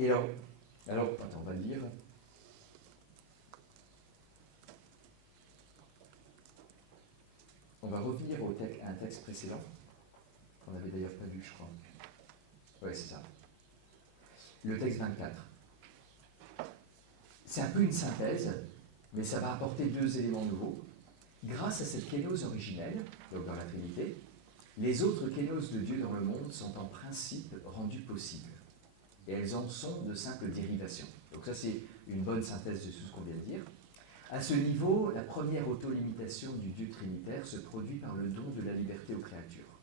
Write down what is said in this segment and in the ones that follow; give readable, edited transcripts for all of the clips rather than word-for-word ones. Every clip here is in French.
Et alors attends, on va lire. On va revenir à un texte précédent, qu'on n'avait d'ailleurs pas lu, je crois. Oui, c'est ça. Le texte 24. C'est un peu une synthèse, mais ça va apporter deux éléments nouveaux. Grâce à cette kénose originelle, donc dans la Trinité, les autres kénoses de Dieu dans le monde sont en principe rendues possibles. Et elles en sont de simples dérivations. Donc ça, c'est une bonne synthèse de tout ce qu'on vient de dire. À ce niveau, la première auto-limitation du Dieu trinitaire se produit par le don de la liberté aux créatures.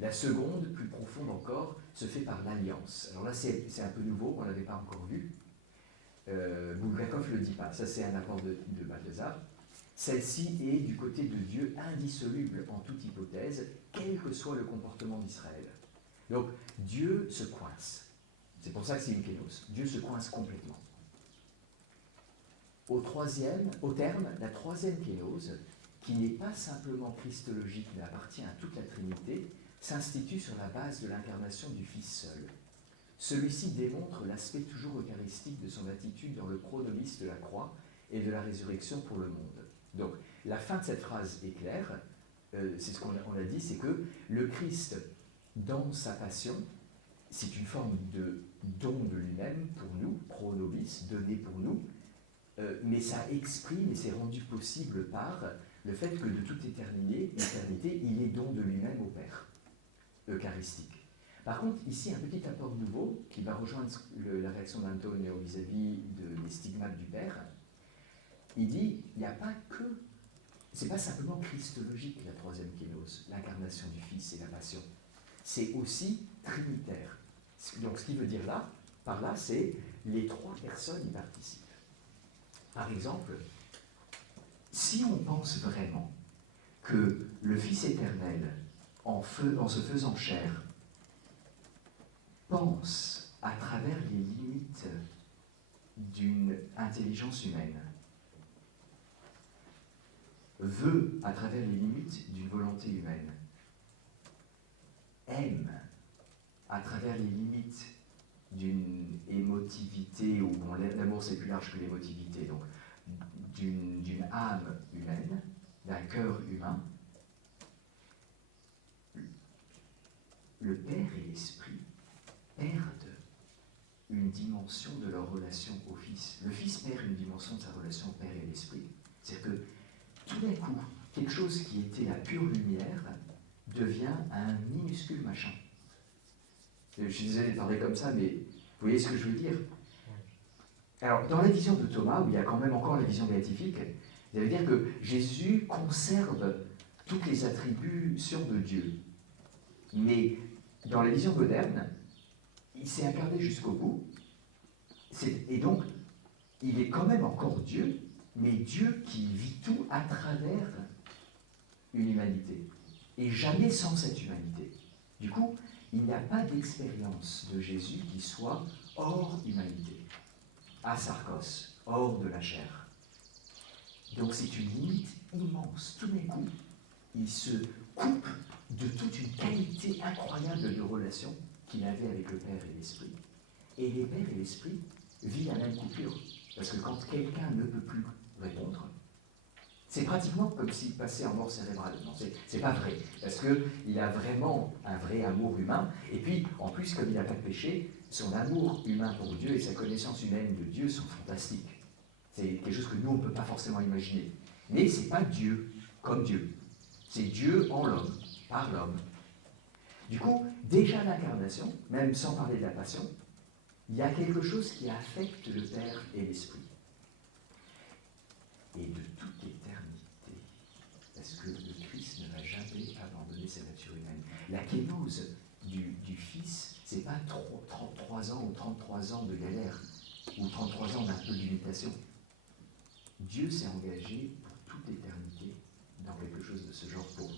La seconde, plus profonde encore, se fait par l'alliance. Alors là, c'est un peu nouveau, on ne l'avait pas encore vu. Bulgakov ne le dit pas, ça c'est un apport de Balthazar. Celle-ci est du côté de Dieu indissoluble en toute hypothèse, quel que soit le comportement d'Israël. Donc Dieu se coince. C'est pour ça que c'est une kénose. Dieu se coince complètement. Au terme, la troisième kénose, qui n'est pas simplement christologique mais appartient à toute la Trinité, s'institue sur la base de l'incarnation du Fils seul. Celui-ci démontre l'aspect toujours eucharistique de son attitude dans le pronomis de la croix et de la résurrection pour le monde. Donc, la fin de cette phrase est claire, c'est ce qu'on a dit, c'est que le Christ, dans sa passion, c'est une forme de don de lui-même pour nous, pro nobis, donné pour nous, mais ça exprime et c'est rendu possible par le fait que de toute éternité, il est don de lui-même au Père, eucharistique. Par contre, ici, un petit apport nouveau qui va rejoindre la réaction d'Antonio vis-à-vis des stigmates du Père. Il dit, il n'y a pas que, c'est pas simplement christologique la troisième kénose, l'incarnation du Fils et la passion. C'est aussi trinitaire. Donc ce qu'il veut dire là, par là, c'est les trois personnes y participent. Par exemple, si on pense vraiment que le Fils éternel, en se faisant chair, pense à travers les limites d'une intelligence humaine, veut à travers les limites d'une volonté humaine, aime à travers les limites d'une émotivité, ou bon, l'amour c'est plus large que l'émotivité, donc d'une âme humaine, d'un cœur humain, le Père et l'Esprit perdent une dimension de leur relation au Fils. Le Fils perd une dimension de sa relation au Père et à l'Esprit. C'est-à-dire que tout d'un coup, quelque chose qui était la pure lumière devient un minuscule machin. Je suis désolé de parler comme ça, mais vous voyez ce que je veux dire? Alors, dans la vision de Thomas, où il y a quand même encore la vision béatifique, ça veut dire que Jésus conserve toutes les attributions de Dieu. Mais dans la vision moderne, il s'est incarné jusqu'au bout, et donc il est quand même encore Dieu, mais Dieu qui vit tout à travers une humanité, et jamais sans cette humanité. Du coup, il n'y a pas d'expérience de Jésus qui soit hors humanité, asarkos, hors de la chair. Donc c'est une limite immense. Tout d'un coup, il se coupe de toute une qualité incroyable de relation qu'il avait avec le Père et l'Esprit. Et les Pères et l'Esprit vivent la même coupure. Parce que quand quelqu'un ne peut plus répondre, c'est pratiquement comme s'il passait en mort cérébrale. Non, c'est pas vrai. Parce qu'il a vraiment un vrai amour humain. Et puis, en plus, comme il n'a pas de péché, son amour humain pour Dieu et sa connaissance humaine de Dieu sont fantastiques. C'est quelque chose que nous, on ne peut pas forcément imaginer. Mais ce n'est pas Dieu comme Dieu. C'est Dieu en l'homme, par l'homme. Du coup, déjà l'incarnation, même sans parler de la passion, il y a quelque chose qui affecte le Père et l'Esprit. Et de toute éternité, parce que le Christ ne va jamais abandonner sa nature humaine. La kénose du Fils, ce n'est pas 33 ans ou 33 ans de galère, ou 33 ans d'un peu d'imitation. Dieu s'est engagé pour toute éternité dans quelque chose de ce genre pour nous.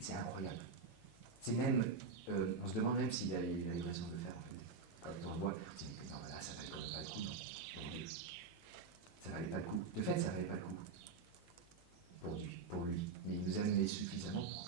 C'est incroyable. C'est même, on se demande même s'il a eu raison de le faire, en fait. Quand on le voit, on se dit, non, là, ça valait quand même pas le coup, non, pour Dieu. Ça valait pas le coup. De fait, ça valait pas le coup pour lui. Mais il nous a aimé suffisamment pour